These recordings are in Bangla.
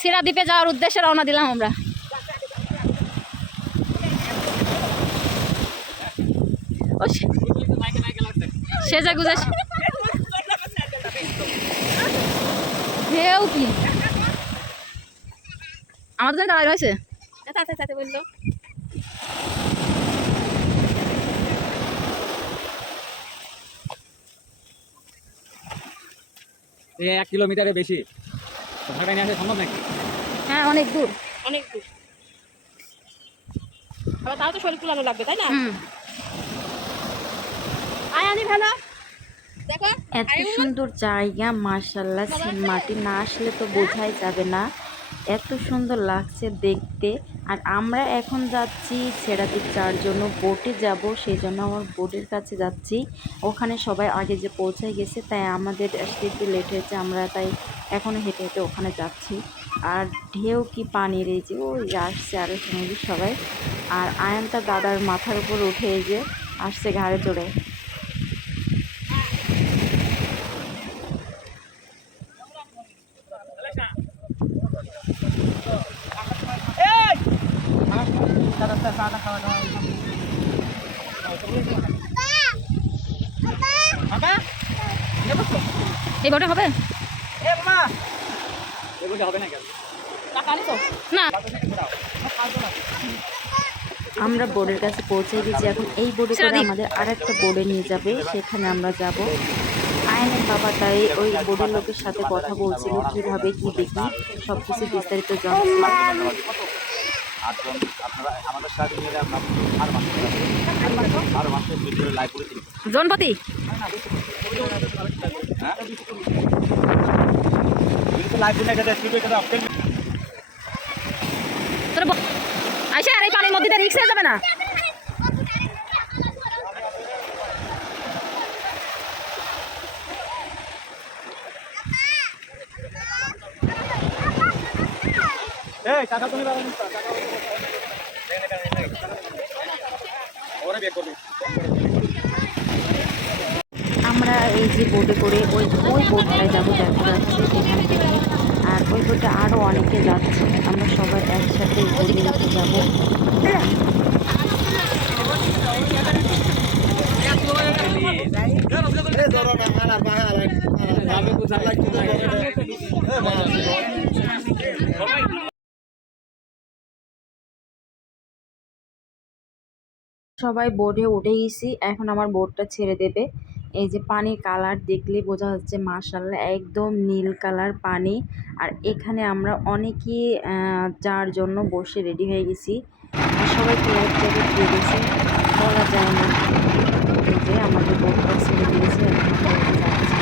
সেরাদ্বীপে যাওয়ার উদ্দেশ্যে রওনা দিলাম আমরা। সেজে গুজে ঢেউ কি আমাদের জন্য দাঁড়ায় রয়েছে বললো। 1 কিলোমিটারের বেশি ঢাকা নিয়ে আসা সম্ভব নাকি? হ্যাঁ অনেক দূর, অনেক দূর। আবার তাও তো শরীর কুলানো লাগবে, তাই না? আয়ানি ভালো দেখো, এত সুন্দর জায়গা মাশাআল্লাহ, সেন্টমার্টিন না আসলে তো বোঝাই যাবে না, এত সুন্দর লাগছে দেখতে। আর আমরা এখন যাচ্ছি সেরাদ্বীপ যাওয়ার জন্য, বোটে যাব, সেই জন্য আমার বোটের কাছে যাচ্ছি। ওখানে সবাই আগে যে পৌঁছে গেছে, তাই আমাদের আসতে একটু লেট হয়েছে, আমরা তাই এখনও হেঁটে হেঁটে ওখানে যাচ্ছি। আর ঢেউ কি পানির, এই যে ওই আসছে আরও সঙ্গী সবাই। আর আয়ান তার দাদার মাথার উপর উঠে এই যে আসছে ঘাড়ে চড়ে। এই বোটে হবে না? আমরা বোর্ডের কাছে পৌঁছে গেছি, এখন এই বোর্ডে করে আমাদের আরেকটা বোর্ডে নিয়ে যাবে, সেখানে আমরা যাব। আয়নের বাবা তাই ওই বোর্ডের লোকের সাথে কথা বলছিল, কিভাবে কি দেখি সব কিছু বিস্তারিত জানছি। জনপতি আইসা আর এই পানির মধ্যে রিক্স হয়ে যাবে না? আমরা এই যে বোটে করে ওই বোটটায় যাবো, দেখা যাচ্ছে এখান থেকে। আর ওই বোটে আরও অনেকে যাচ্ছে, আমরা সবাই একসাথে বোটে উঠে যাবো। সবাই বোটে উঠে গেছি, এখন আমার বোটটা ছেড়ে দেবে। এই যে পানির কালার দেখলে বোঝা যাচ্ছে মাশাআল্লাহ, একদম নীল কালার পানি। আর এখানে আমরা অনেকেই যাওয়ার জন্য বসে রেডি হয়ে গেছি, আর সবাই প্লেট প্লেটে দিয়ে গেছি, বলা যায় না। এই যে আমাদের বোটটা ছেড়ে দিয়েছে, এখন যাচ্ছে।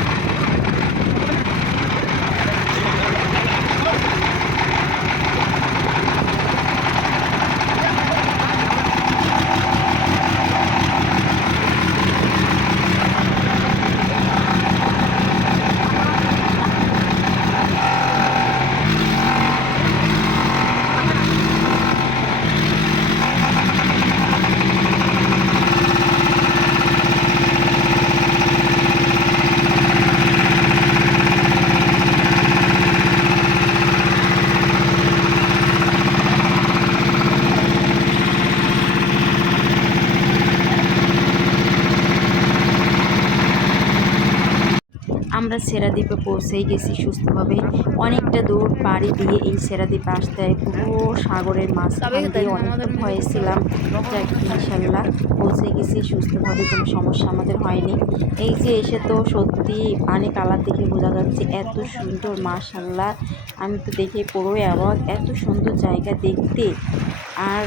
আমরা সেরাদ্বীপে পৌঁছেই গেছি সুস্থভাবে। অনেকটা দূর পাড়ি দিয়ে এই সেরাদ্বীপে আসতে হয়, পুরো সাগরের মাঝখান দিয়ে, অনেকটা ভয়ে ছিলাম। যাক ইনশাল্লাহ পৌঁছে গেছি সুস্থভাবে, কোনো সমস্যা আমাদের হয়নি। এই যে এসে তো সত্যি পানি কালার দেখে বোঝা যাচ্ছে এত সুন্দর, মাশাআল্লাহ, আমি তো দেখে পুরোই অবাক, এত সুন্দর জায়গা দেখতে। আর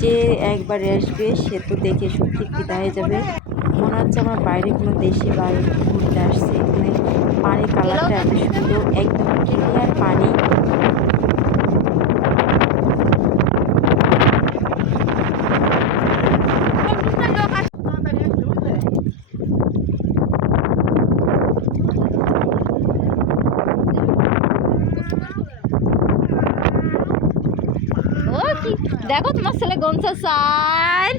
যে একবার আসবে সে তো দেখে সত্যি ফিদা হয়ে যাবে, মনে হচ্ছে আমার বাইরে কোনো দেশে বাইরে ঘুরতে আসছে। এখানে পানির কালারটা এত সুন্দর, একদম ক্লিয়ার পানি। ও কি দেখো তোমার ছেলে গমছা স্যার